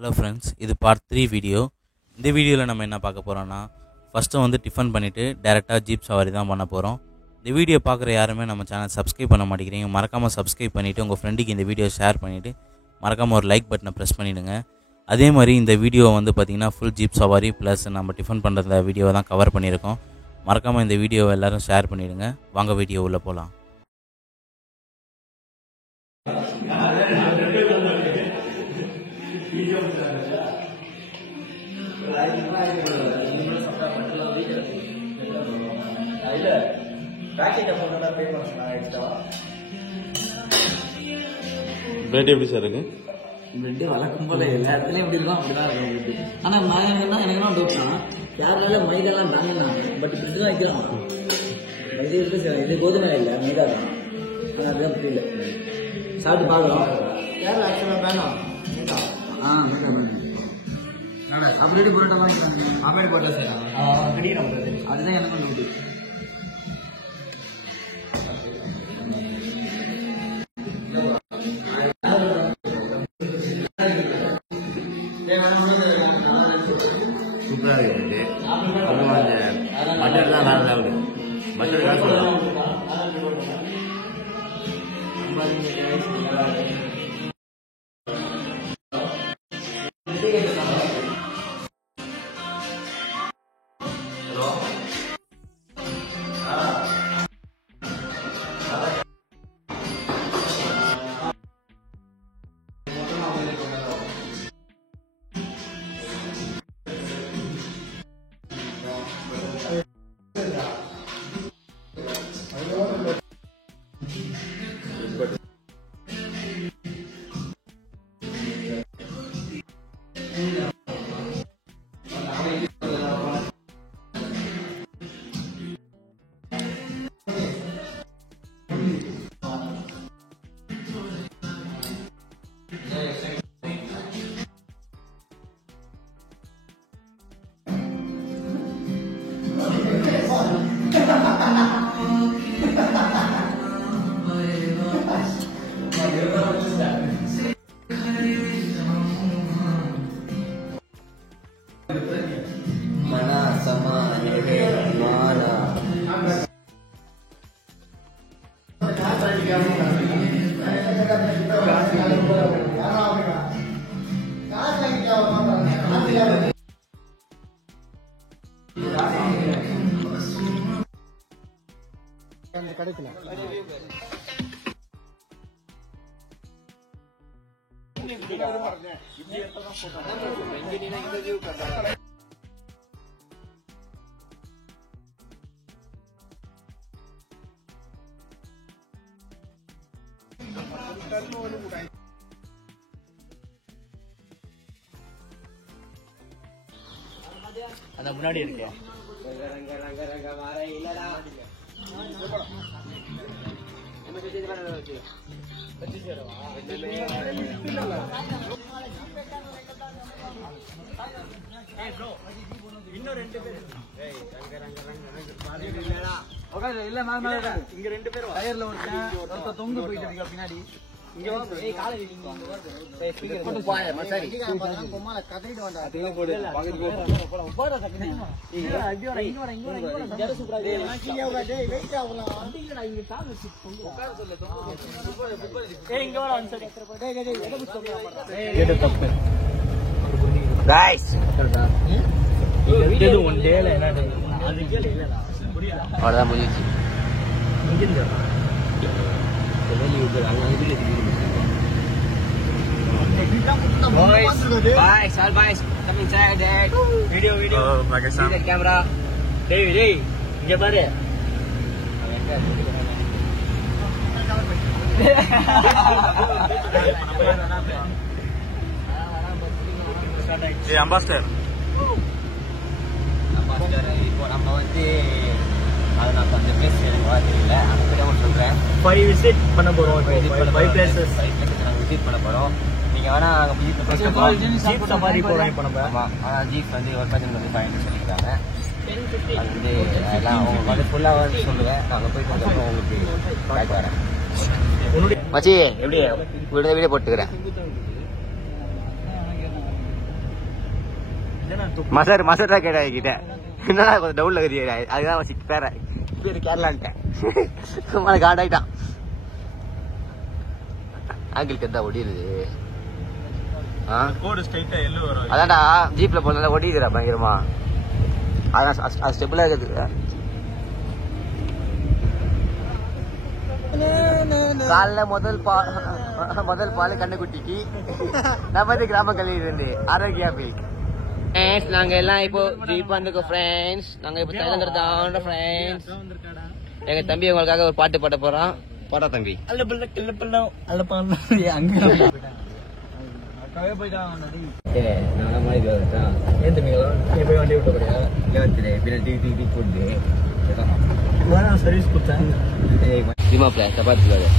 Hello friends, இது part 3 video. இந்த வீடியோவில் நம்ம என்ன பார்க்க போகிறோன்னா, ஃபஸ்ட்டு வந்து டிஃபன் பண்ணிவிட்டு டேரெக்டாக ஜீப் சவாரி தான் பண்ண போகிறோம். இந்த வீடியோ பார்க்குற யாருமே நம்ம சேனல் சப்ஸ்கிரைப் பண்ண மாட்டேங்கிறீங்க. மறக்காமல் சப்ஸ்கிரைப் பண்ணிவிட்டு உங்கள் ஃப்ரெண்டுக்கு இந்த வீடியோ ஷேர் பண்ணிவிட்டு மறக்காமல் ஒரு லைக் பட்டனை ப்ரெஸ் பண்ணிவிடுங்க. அதே மாதிரி இந்த வீடியோ வந்து பார்த்திங்கன்னா ஃபுல் ஜீப் சவாரி ப்ளஸ் நம்ம டிஃபன் பண்ணுற வீடியோவை தான் கவர் பண்ணியிருக்கோம். மறக்காமல் இந்த வீடியோவை எல்லோரும் ஷேர் பண்ணிவிடுங்க. வாங்க வீடியோ உள்ளே போகலாம். பிரெட் எப்படி சார் இருக்கு? பிரெட் வழக்கம் போல எல்லா இடத்துலயும் எப்படி இருக்கும் அப்படிதான் இருக்கும் பிரெட். ஆனா எனக்கு டவுட் தான், கேரளால மைதெல்லாம் தாங்கினாங்க, பட் பிரெட் தான் வைக்கிறாங்க. இது இருக்கு சார், இது கோதுமை இல்லை மைதா தான். ஆனால் அதுதான் புரியல. சாப்பிட்டு பார்க்குறோம். கேரளா ஆக்சுவலாக வேணாம் மைதா வேணும். அப்படி புரோட்டா வாங்கிக்கிறாங்க. அப்படி போட்டா சார் கிடைக்கிறாங்க. அதுதான் எனக்கும் டவுட். சூப்பராக இருக்குது. அப்புறம் அந்த பட்டர் தான் வேறு லெவலு. பட்டர் தான் சொல்லலாம். அதான் முன்னாடி இருக்கு. இன்னும் 2 பேர் இல்ல, இங்க 2 பேர் டயர்ல ஒருத்தன் தொங்கு போயிட்டு இருக்க பின்னாடி. இங்க வா, ஏய் காலை இங்க வா, போட்டு போய் மச்சாரி கொம்மால கதறிட்டு வந்தா அதெல்லாம் போடு பக்கத்துல போடா போடா சக்கனே. இங்க வர இங்க வர சூப்பரா டேய், நான் கீழ வா டேய், வெயிட் ஆவலாம் அப்படிங்கடா. இங்க கால் வச்சு உட்கார சொல்ல தொங்கு. ஏய் இங்க வர அன்சரி டேய் டேய் எதை புடிச்சு சொல்றா. ஏய் கேட் தப்பு गाइस கரெக்ட்டா. இது ஒன் டேல என்ன அது கேளு இல்லடா புரியல. அவ்வளோதான் முடிஞ்சிச்சு. இங்க boys, guys, all boys, come inside, Dad. Video. pakai sam. Lihat kamera. Dei, இங்க பாரு. அம்பாஸ்டர் இப்போ நம்ம வந்து அது நான் கொஞ்சம் பேசி எனக்கு வர தெரியல. அந்த பேரை மட்டும் சொல்கிறேன். 5 விசிட் பண்ண போறோம். 5 பிளேசஸ் நாங்கள் விசிட் பண்ண போகிறோம். நீங்கள் வேணா ஜீப் சஃபாரி போறோம் இப்போ நம்ம. ஆமாம், ஆனால் ஜீப் வந்து ஒரு பர்சன் வந்து 500 சொல்லிக்கிறாங்க. அது வந்து எல்லாம் உங்களுக்கு வந்து ஃபுல்லாக வந்து சொல்லுவேன். நான் அங்கே போயிட்டு வந்தப்போ உங்களுக்கு பேக் வரேன். மச்சி எப்படி வீடியோ போட்டுக்கிறேன். மசர் தான் கேட்டா கிட்ட என்னடா கொஞ்சம் டவுன்ல இருக்குது அதுதான் பேர் கேரளான்ட்டேன் சும்மா காடாயிட்டான் ஆங்கிள் கெத்தா ஒடிடுது அதான்டா ஜீப்ல போனால ஒடிக்குதுடா பயங்கரமா அதான் ஸ்டெபிளா இருக்குது காலைல முதல் பால் கண்ணுக்குட்டிக்கு நமது கிராம கல்வியில இருந்து ஆரோக்கியா பில்க் நாங்க எல்லாம் இப்போ ஜீப் வந்துருக்கோம் ஃப்ரெண்ட்ஸ் நாங்க இப்போ தைலந்துருக்கோம் ஃப்ரெண்ட்ஸ் எங்க தம்பி உங்களுக்காக ஒரு பாட்டு பாட போறோம் போடா தம்பி சர்வீஸ் கொடுத்தேன் சப்பாத்தி